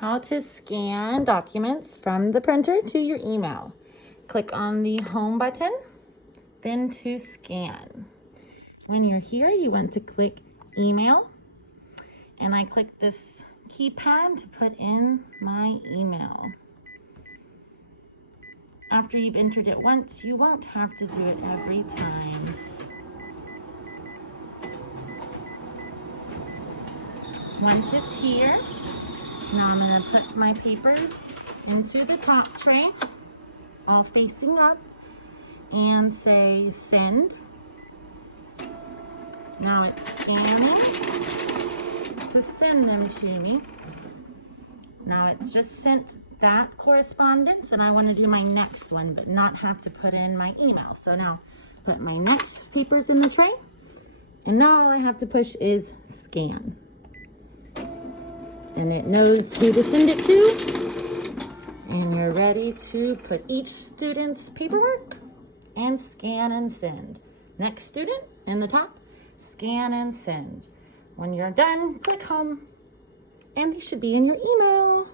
how to scan documents from the printer to your email. Click on the home button, then to scan. When you're here, you want to click email, and I click this keypad to put in my email. After you've entered it once, you won't have to do it every time. Once it's here, now I'm going to put my papers into the top tray, all facing up, and say send. Now it's scanning to send them to me. Now it's just sent that correspondence, and I want to do my next one but not have to put in my email. So now put my next papers in the tray, and now all I have to push is scan. And it knows who to send it to, and you're ready to put each student's paperwork and scan and send. Next student in the top, scan and send. When you're done, click home, and they should be in your email.